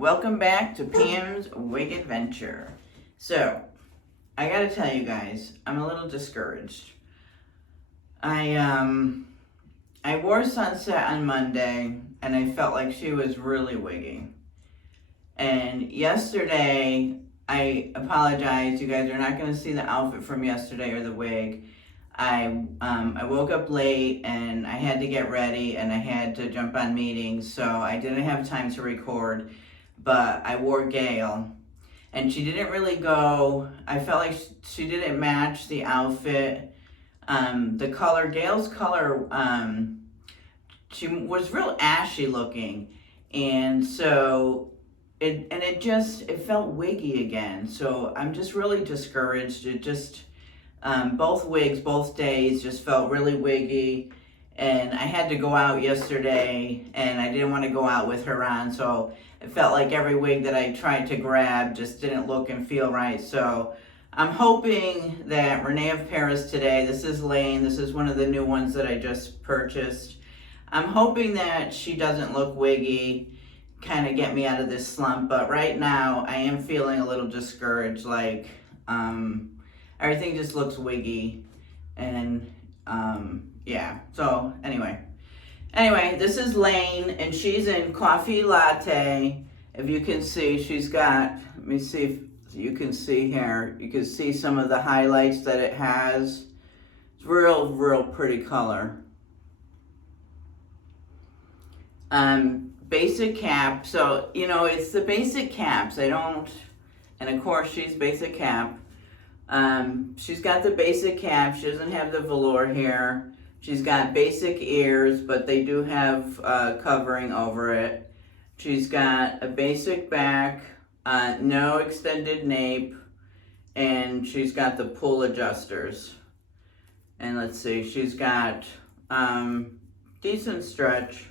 welcome back to Pam's Wig Adventure. So, I gotta tell you guys, I'm a little discouraged. I wore Sunset on Monday, and I felt like she was really wigging. And yesterday, I apologize, you guys are not gonna see the outfit from yesterday or the wig. I woke up late and I had to get ready and I had to jump on meetings, so I didn't have time to record, but I wore Gail and she didn't really go, I felt like she didn't match the outfit. The color, Gail's color, she was real ashy looking, and so it felt wiggy again, so I'm just really discouraged. Both wigs, both days just felt really wiggy, and I had to go out yesterday and I didn't want to go out with her on, so it felt like every wig that I tried to grab just didn't look and feel right. So I'm hoping that Renee of Paris today, this is Laine, this is one of the new ones that I just purchased. I'm hoping that she doesn't look wiggy, kind of get me out of this slump, but right now I am feeling a little discouraged, like everything just looks wiggy, and yeah, so anyway, this is Laine, and she's in Coffee Latte. If you can see, she's got, let me see if you can see here, you can see some of the highlights that it has. It's real pretty color. Basic cap, so, you know, it's the basic caps, and of course she's basic cap. She's got the basic cap, she doesn't have the velour hair. She's got basic ears, but they do have covering over it. She's got a basic back, no extended nape, and she's got the pull adjusters. And let's see, she's got decent stretch.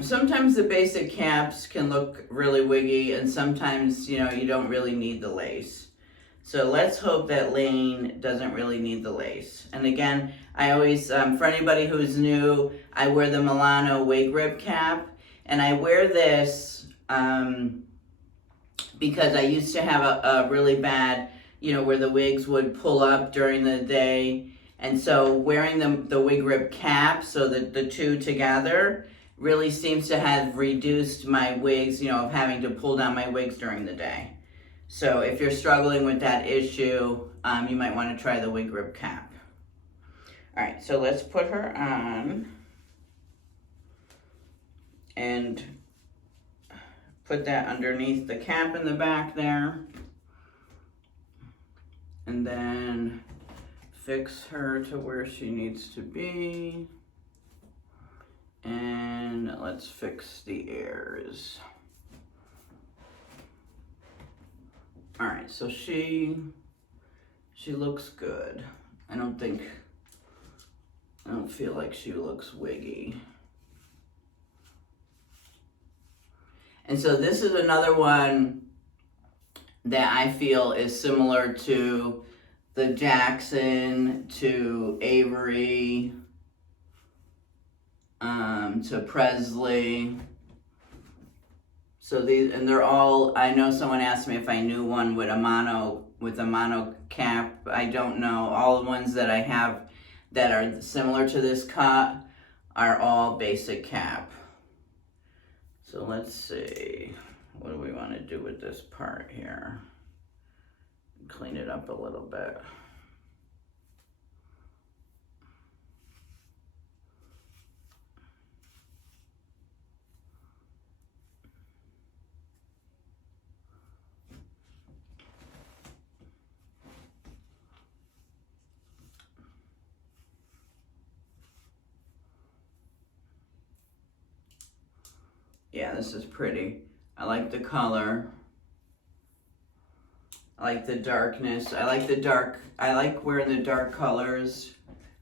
Sometimes the basic caps can look really wiggy, and sometimes, you know, you don't really need the lace. So let's hope that Laine doesn't really need the lace. And again, I always, for anybody who's new, I wear the Milano wig rib cap, and I wear this because I used to have a really bad, you know, where the wigs would pull up during the day. And so wearing the wig rib cap, so that the two together, really seems to have reduced my wigs, you know, of having to pull down my wigs during the day. So if you're struggling with that issue, you might want to try the wig rib cap. All right, so let's put her on and put that underneath the cap in the back there. And then fix her to where she needs to be. And let's fix the ears. All right, so she looks good. I don't feel like she looks wiggy. And so this is another one that I feel is similar to the Jackson, to Avery, to Presley. So these, and they're all, I know someone asked me if I knew one with a mono cap. I don't know. All the ones that I have that are similar to this cut are all basic cap. So let's see, what do we want to do with this part here? Clean it up a little bit. Yeah, this is pretty. I like the color. I like the darkness. I like wearing the dark colors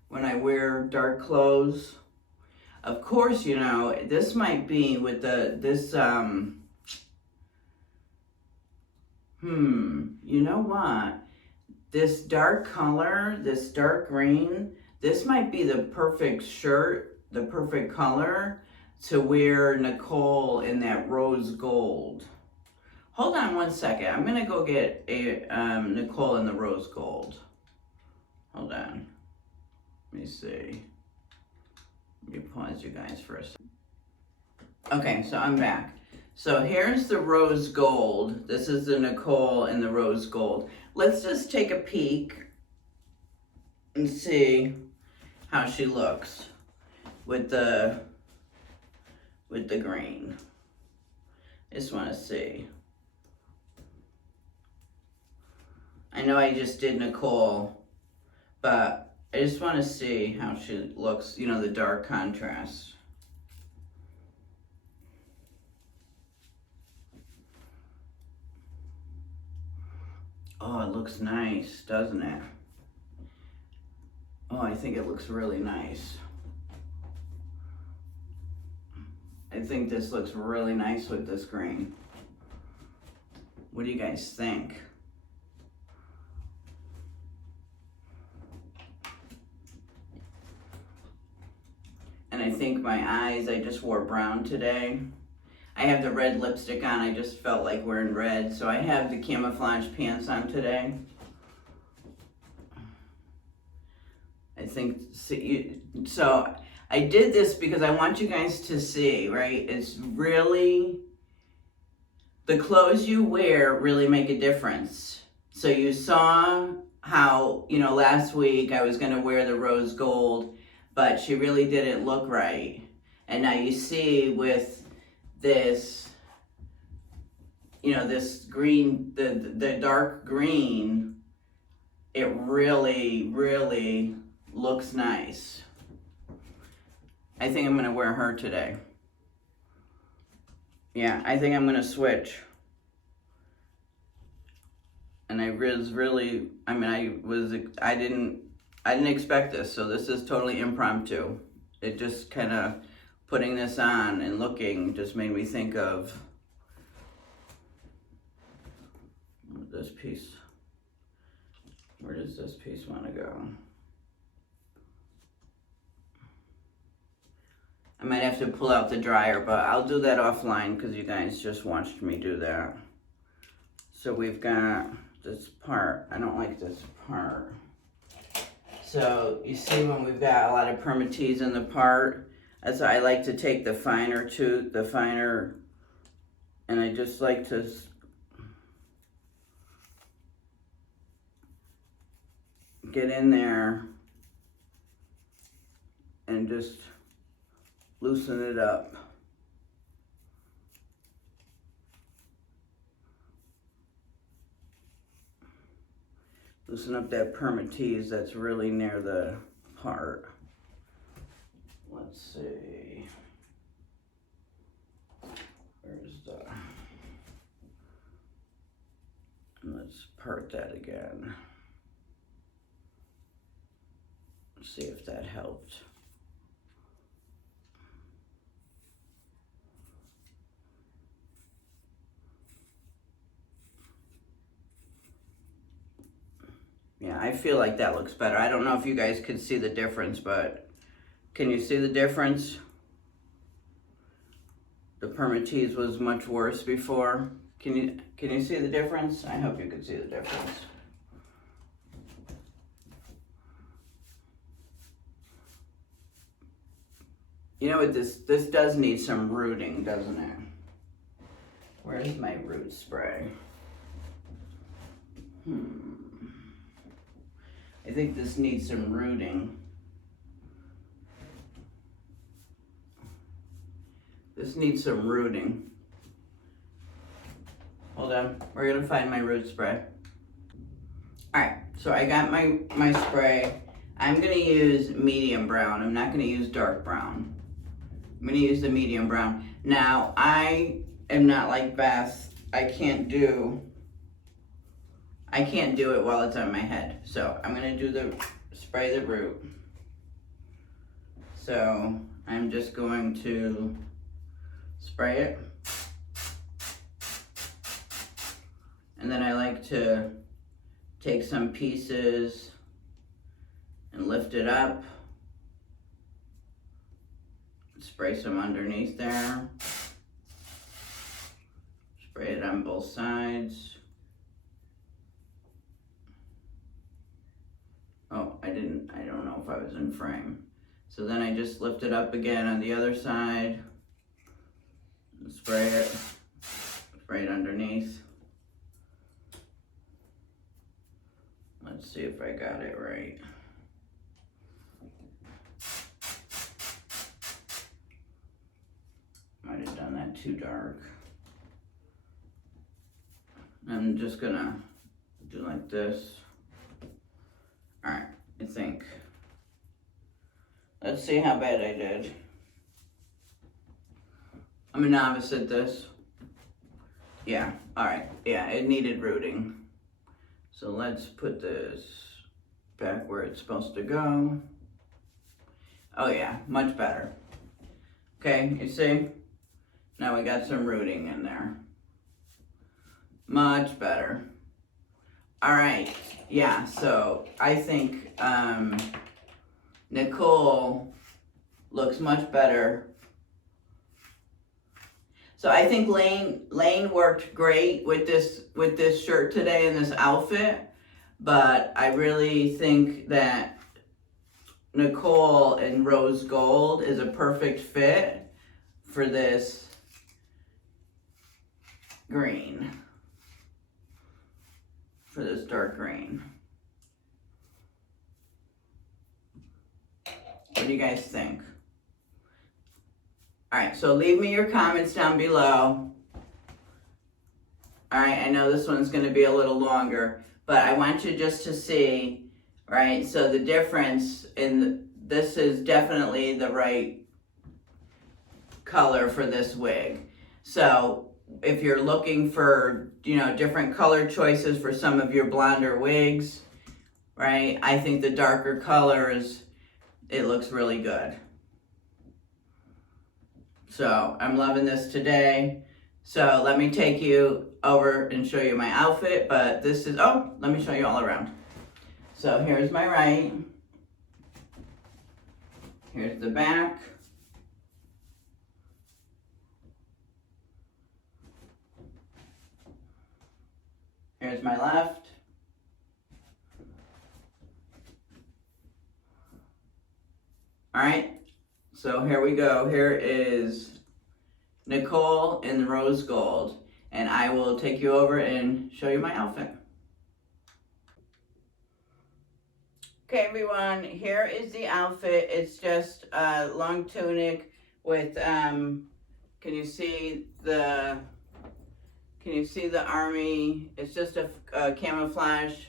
when I wear dark clothes. Of course, you know, this might be with you know what? This dark color, this dark green, this might be the perfect shirt, the perfect color. to wear Nicole in that rose gold. Hold on one second. I'm gonna go get a Nicole in the rose gold. Hold on. Let me see. Let me pause you guys for a second. Okay, so I'm back. So here's the rose gold. This is the Nicole in the rose gold. Let's just take a peek and see how she looks with the green. I just want to see. I know I just did Nicole, but I just want to see how she looks, you know, the dark contrast. Oh, it looks nice, doesn't it? Oh, I think it looks really nice. I think this looks really nice with this green. What do you guys think? And I think my eyes, I just wore brown today. I have the red lipstick on, I just felt like wearing red. So I have the camouflage pants on today. I think, so I did this because I want you guys to see, right? It's really, the clothes you wear really make a difference. So you saw how, you know, last week I was gonna wear the rose gold, but she really didn't look right. And now you see with this, you know, this green, the dark green, it really, really looks nice. I think I'm gonna wear her today. Yeah, I think I'm gonna switch. And I was really, I mean, I didn't expect this, so this is totally impromptu. It just kind of, putting this on and looking just made me think of this piece. Where does this piece want to go? I might have to pull out the dryer, but I'll do that offline because you guys just watched me do that. So we've got this part. I don't like this part. So you see when we've got a lot of permatease in the part, that's why I like to take the finer and I just like to get in there and just loosen it up. Loosen up that permatease that's really near the part. Let's see. Where's the... Let's part that again. Let's see if that helped. Yeah, I feel like that looks better. I don't know if you guys could see the difference, but can you see the difference? The permatease was much worse before. Can you see the difference? I hope you can see the difference. You know what, this does need some rooting, doesn't it? Where's my root spray? I think this needs some rooting. This needs some rooting. Hold on, we're gonna find my root spray. All right, so I got my spray. I'm gonna use medium brown. I'm not gonna use dark brown. I'm gonna use the medium brown. Now, I am not like Beth. I can't do it while it's on my head. So I'm gonna do the spray the root. So I'm just going to spray it. And then I like to take some pieces and lift it up. Spray some underneath there. Spray it on both sides. Oh, I don't know if I was in frame. So then I just lift it up again on the other side. And spray it underneath. Let's see if I got it right. Might have done that too dark. I'm just gonna do like this. All right, I think. Let's see how bad I did. I'm a novice at this. Yeah, all right, yeah, it needed rooting. So let's put this back where it's supposed to go. Oh yeah, much better. Okay, you see? Now we got some rooting in there. Much better. All right, yeah, so I think Nicole looks much better. So I think Laine worked great with this shirt today and this outfit, but I really think that Nicole in rose gold is a perfect fit for this green, for this dark green. What do you guys think? All right, so leave me your comments down below. All right, I know this one's gonna be a little longer, but I want you just to see, right? So the difference in this is definitely the right color for this wig. So if you're looking for, you know, different color choices for some of your blonder wigs, right? I think the darker colors, it looks really good. So I'm loving this today. So let me take you over and show you my outfit, but this is, oh, let me show you all around. So here's my right. Here's the back. Here's my left. All right. So here we go. Here is Nicole in rose gold, and I will take you over and show you my outfit. Okay, everyone, here is the outfit. It's just a long tunic with, can you see the army? It's just a camouflage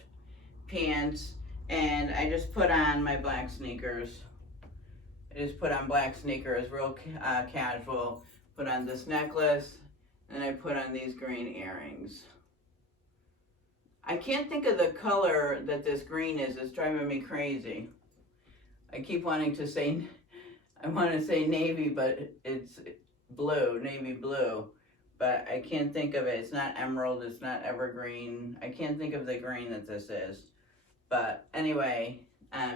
pants, and I just put on my black sneakers. I just put on black sneakers, real casual. Put on this necklace, and I put on these green earrings. I can't think of the color that this green is. It's driving me crazy. I keep wanting to say, I want to say navy, but it's blue, navy blue. But I can't think of it. It's not emerald, it's not evergreen. I can't think of the green that this is. But anyway,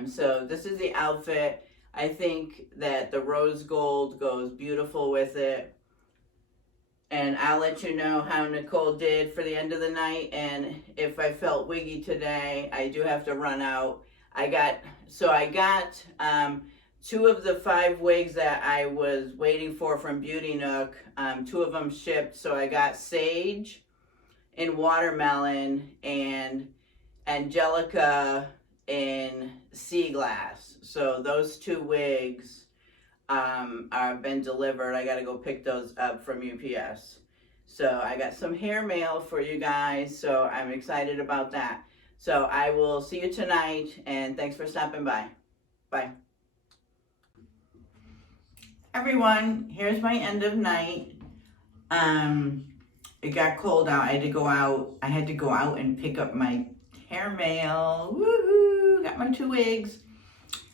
so this is the outfit. I think that the rose gold goes beautiful with it. And I'll let you know how Nicole did for the end of the night. And if I felt wiggy today, I do have to run out. I got 2 of the 5 wigs that I was waiting for from Beauty Nook. 2 of them shipped. So I got Sage in watermelon and Angelica in sea glass. So those 2 wigs have been delivered. I gotta go pick those up from UPS. So I got some hair mail for you guys, so I'm excited about that. So I will see you tonight, and thanks for stopping by. Bye. Everyone, here's my end of night. It got cold out. I had to go out and pick up my hair mail. Woohoo! Got my 2 wigs.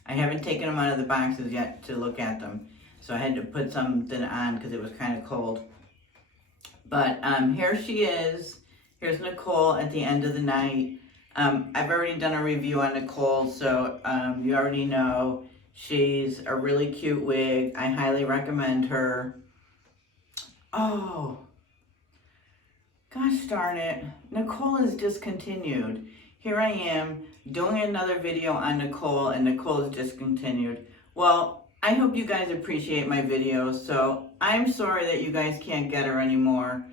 I haven't taken them out of the boxes yet to look at them. So I had to put something on because it was kind of cold. But here she is. Here's Nicole at the end of the night. I've already done a review on Nicole, so you already know She's a really cute wig. I highly recommend her. Oh, gosh darn it. Nicole is discontinued. Here I am doing another video on Nicole, and Nicole is discontinued. Well, I hope you guys appreciate my videos, so I'm sorry that you guys can't get her anymore,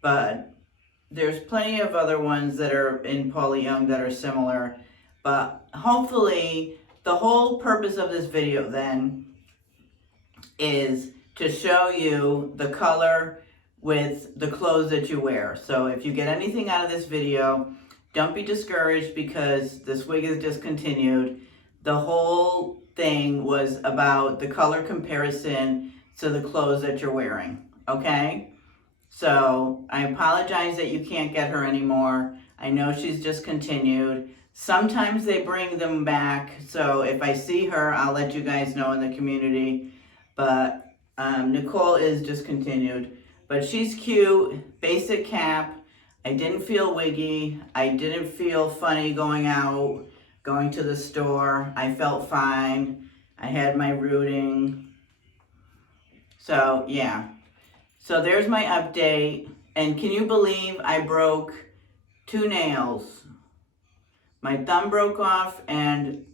but there's plenty of other ones that are in Paula Young that are similar. But hopefully, the whole purpose of this video then is to show you the color with the clothes that you wear. So if you get anything out of this video, don't be discouraged because this wig is discontinued. The whole thing was about the color comparison to the clothes that you're wearing, okay? So I apologize that you can't get her anymore. I know she's discontinued. Sometimes they bring them back, so if I see her, I'll let you guys know in the community. But Nicole is discontinued. But she's cute, basic cap. I didn't feel wiggy. I didn't feel funny going out, going to the store. I felt fine. I had my rooting. So, yeah. So there's my update. And can you believe I broke 2 nails? My thumb broke off and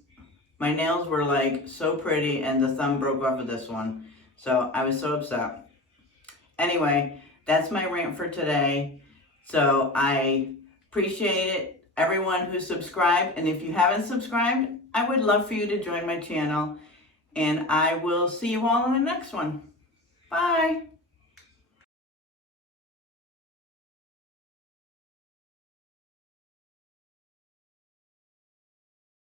my nails were like so pretty and the thumb broke off of this one. So I was so upset. Anyway, that's my rant for today. So I appreciate it, everyone who subscribed. And if you haven't subscribed, I would love for you to join my channel. And I will see you all in the next one. Bye.